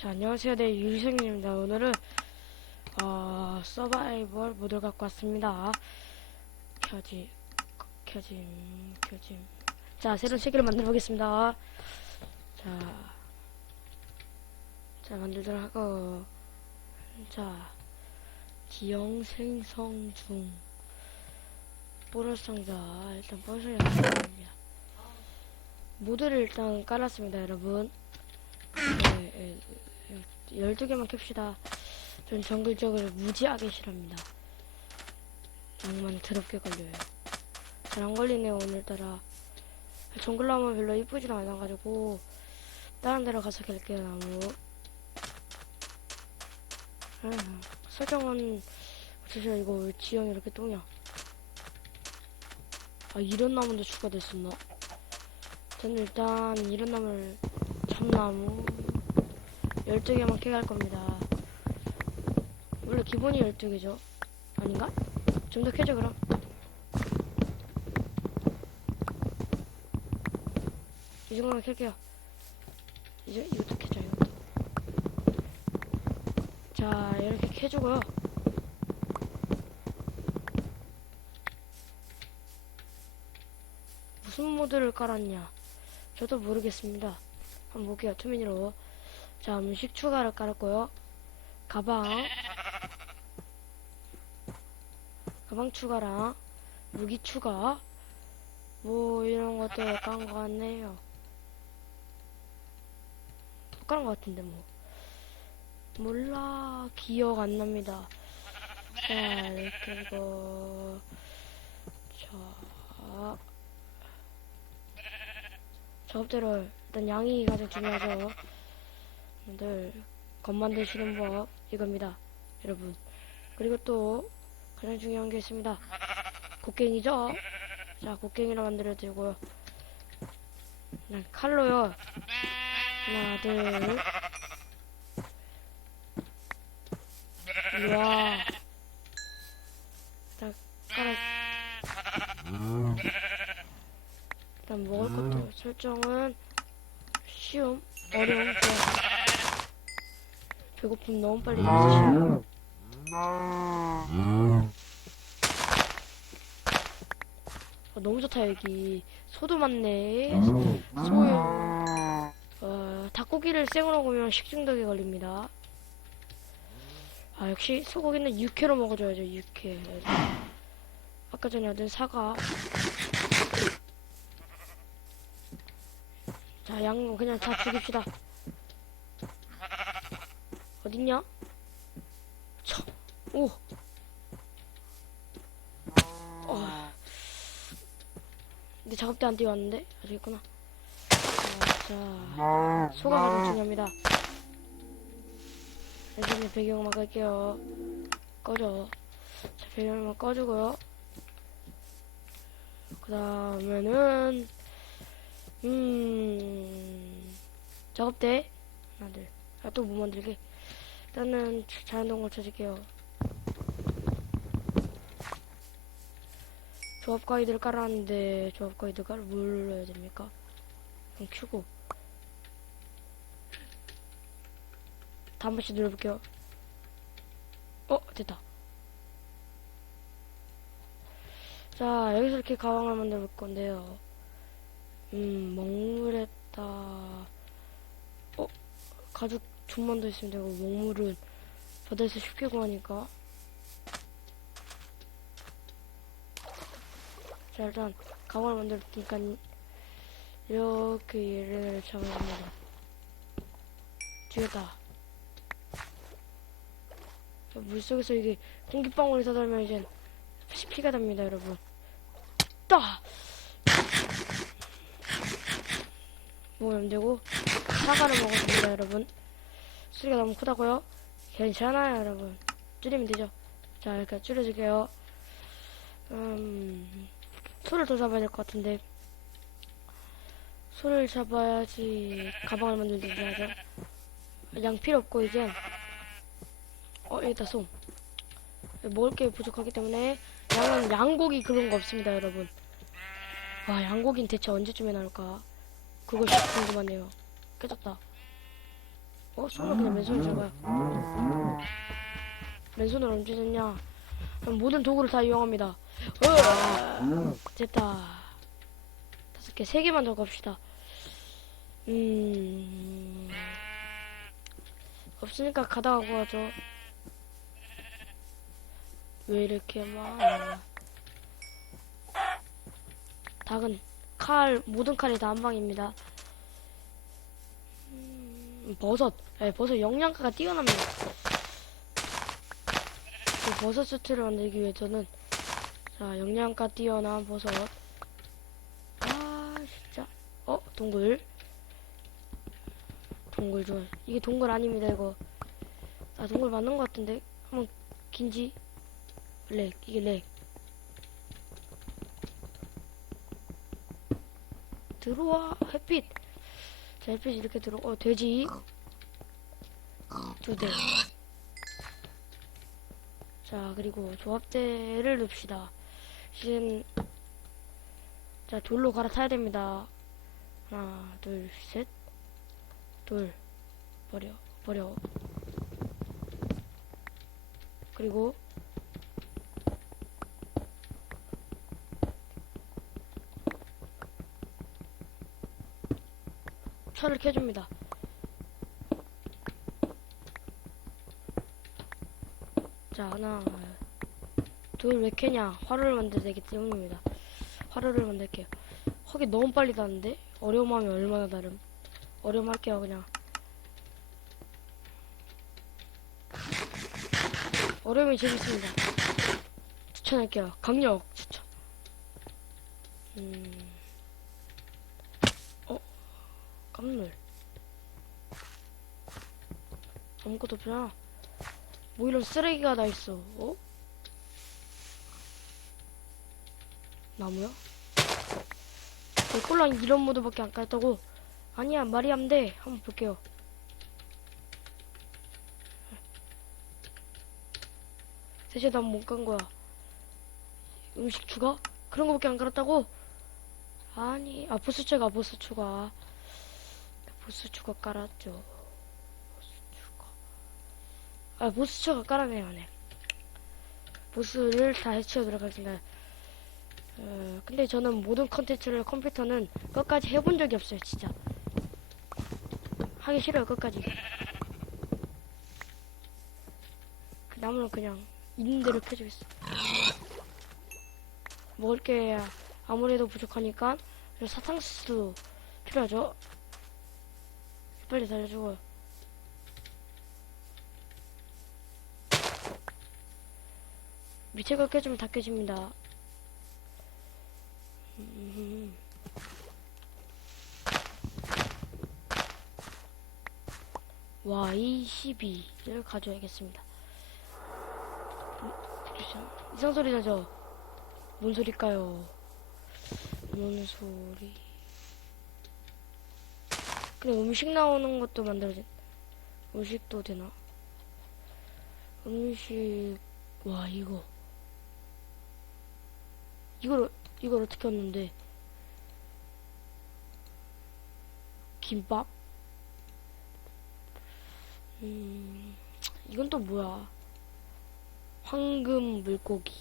자, 안녕하세요. 네, 유생입니다. 오늘은, 어, 서바이벌 모드를 갖고 왔습니다. 켜지, 켜짐, 켜짐. 자, 새로운 세계를 만들어 보겠습니다. 자, 자, 만들도록 하고, 자, 지형 생성 중. 상자, 일단 보너스를 깔았습니다. 모드를 일단 깔았습니다, 여러분. 네, 네, 12개만 캡시다. 전 정글적을 무지하게 싫어합니다. 낭만 더럽게 걸려요. 잘 안 걸리네요, 오늘따라. 정글 나무 별로 이쁘지도 않아가지고, 다른 데로 가서 갤게요, 나무. 아, 설정은, 진짜 이거 왜 지형이 이렇게 똥이야. 아, 이런 나무도 추가됐었나? 저는 일단 이런 나무를 참나무 12개만 캐갈 겁니다. 원래 기본이 12개죠. 아닌가? 좀 더 캐죠, 그럼. 이 정도만 캘게요. 이제 이것도 캐죠, 이것도. 자, 이렇게 캐주고요. 무슨 모드를 깔았냐? 저도 모르겠습니다. 한번 볼게요. 투미니로. 자, 음식 추가를 깔았고요. 가방. 가방 추가랑 무기 추가. 뭐 이런 것들 깐 것 같네요. 못 깔은 것 같은데 뭐. 몰라. 기억 안 납니다. 자, 이렇게 이거. 자. 작업대로 일단 양이 가장 중요하죠. 여러분들 겉 만드시는 법 이겁니다, 여러분. 그리고 또 가장 중요한 게 있습니다. 곡괭이죠. 자, 곡괭이로 만들어 드리고요. 그냥 칼로요. 하나, 둘. 와. 자, 깔아. 일단 먹을 것도 설정은 쉬움, 어려움, 좋아. 배고픔 너무 빨리 잊으시고. 아, 너무 좋다 여기. 소도 많네. 소요. 어, 닭고기를 생으로 먹으면 식중독에 걸립니다. 아 역시 소고기는 육회로 먹어줘야죠 육회. 아까 전에 얻은 사과. 자, 양 그냥 다 죽입시다. 어딨냐? 쳐. 오. 어. 근데 작업대 안 뛰어왔는데? 아직 있구나. 자, 자. 가장 중요합니다. 선생님 배경음악 할게요. 꺼져. 자, 배경음악 꺼주고요. 그 다음에는 음, 작업대 하나 둘. 아, 또 뭐 만들게? 일단은 자연동굴 쳐줄게요. 조합 가이드를 깔았는데 조합 가이드 깔뭘 눌러야 됩니까? 그냥 큐고 다한 번씩 눌러볼게요. 어 됐다. 자 여기서 이렇게 가방을 만들어 볼 건데요. 음, 먹물에다, 어, 가죽 좀만 더 있으면 되고, 먹물은 바다에서 쉽게 구하니까. 자, 일단, 가방을 만들 테니까, 이렇게 얘를 잡아줍니다. 죽였다. 물속에서 이게 공기방울이 터달면 이제 피가 답니다, 여러분. 따! 먹으면 되고 사과를 먹었습니다 여러분 소리가 너무 크다고요? 괜찮아요 여러분. 줄이면 되죠. 자 이렇게 줄여줄게요. 음 소를 더 잡아야 될 것 같은데. 소를 잡아야지 가방을 만들지 하죠. 양 필요 없고 이제. 어 여기다 솜 먹을 게 부족하기 때문에 양은 양고기 그런 거 없습니다 여러분. 와 양고기는 대체 언제쯤에 나올까? 그것이 궁금하네요. 깨졌다. 어, 손을 그냥 맨손으로 잡아요. 맨손으로 언제? 그럼 모든 도구를 다 이용합니다. 으아! 됐다. 다섯 개, 세 개만 더 갑시다. 음, 없으니까 가다가 구하죠. 왜 이렇게 많아? 닭은 칼, 모든 칼이 다 한 방입니다. 음, 버섯, 네, 버섯 영양가가 뛰어납니다. 그 버섯 수트를 만들기 위해서는 자 영양가 뛰어난 버섯. 아 진짜. 어 동굴. 동굴 좋아. 이게 동굴 아닙니다 이거. 아 동굴 맞는 것 같은데 한번 긴지. 렉 이게 렉. 들어와 햇빛. 자 햇빛 이렇게 들어. 어 돼지. 두 대. 자 그리고 조합대를 넣읍시다. 지금 자 돌로 갈아타야 됩니다. 하나 둘 셋. 돌 버려 버려. 그리고 철을 캐줍니다. 자 하나 둘 왜 캐냐? 화로를 만들어야 되기 때문입니다. 화로를 만들게요. 허기 너무 빨리 닿는데? 어려움하면 얼마나 다름. 어려움 할게요 그냥. 어려움이 재밌습니다. 추천할게요. 강력 추천. 음... 어? 깜놀 아무것도 없잖아 뭐 이런 쓰레기가 다 있어, 어? 나무야? 내 꼴랑 이런 모드밖에 안 깔았다고? 아니야, 말이 안 돼. 한번 볼게요. 대체 난 못 간 거야. 음식 추가? 그런 거밖에 안 깔았다고? 아니, 아, 보스 추가, 보스 추가. 보스 추가 깔았죠. 보스 추가. 아, 보스 추가 깔아내요, 네. 보스를 다 해치워도록 하겠습니다. 어, 근데 저는 모든 컨텐츠를 컴퓨터는 끝까지 해본 적이 없어요, 진짜. 하기 싫어요, 끝까지. 그 나무는 그냥 있는 대로 펴주겠어. 먹을 게 아무래도 부족하니까 사탕수수 필요하죠. 빨리 달려주고. 밑에 걸 깨주면 다 깨집니다. 음. Y12를 가져야겠습니다. 음, 이상- 이상 소리 나죠? 뭔 소리일까요? 뭔 소리? 그냥 음식 나오는 것도 만들어진 음식도 되나? 음식 와 이거 이걸 이걸 어떻게 얻는데? 김밥? 음, 이건 또 뭐야? 황금 물고기.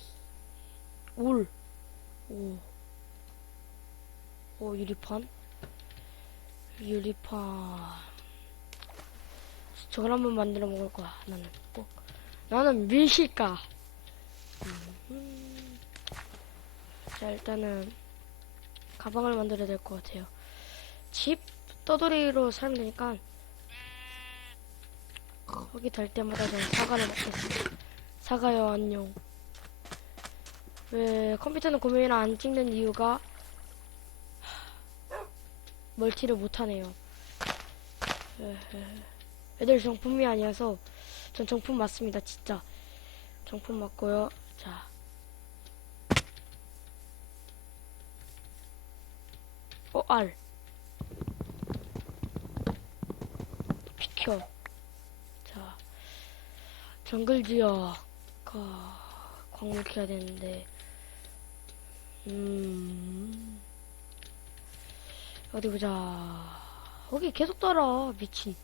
올. 오. 오, 유리판? 유리판. 저걸 한번 만들어 먹을 거야, 나는 꼭. 나는 밀실까. 음. 자, 일단은 가방을 만들어야 될 것 같아요. 집 떠돌이로 살면 되니까 거기 달 때마다 저는 사과를 먹겠습니다. 사과요, 안녕. 왜 컴퓨터는 고민을 안 찍는 이유가 멀티를 못하네요. 애들 정품이 아니어서 전 정품 맞습니다, 진짜. 정품 맞고요. 자. 어, 알. 비켜. 자. 정글 지역. 가, 광물 캐야 되는데. 음. 어디 보자. 거기 계속 따라. 미친.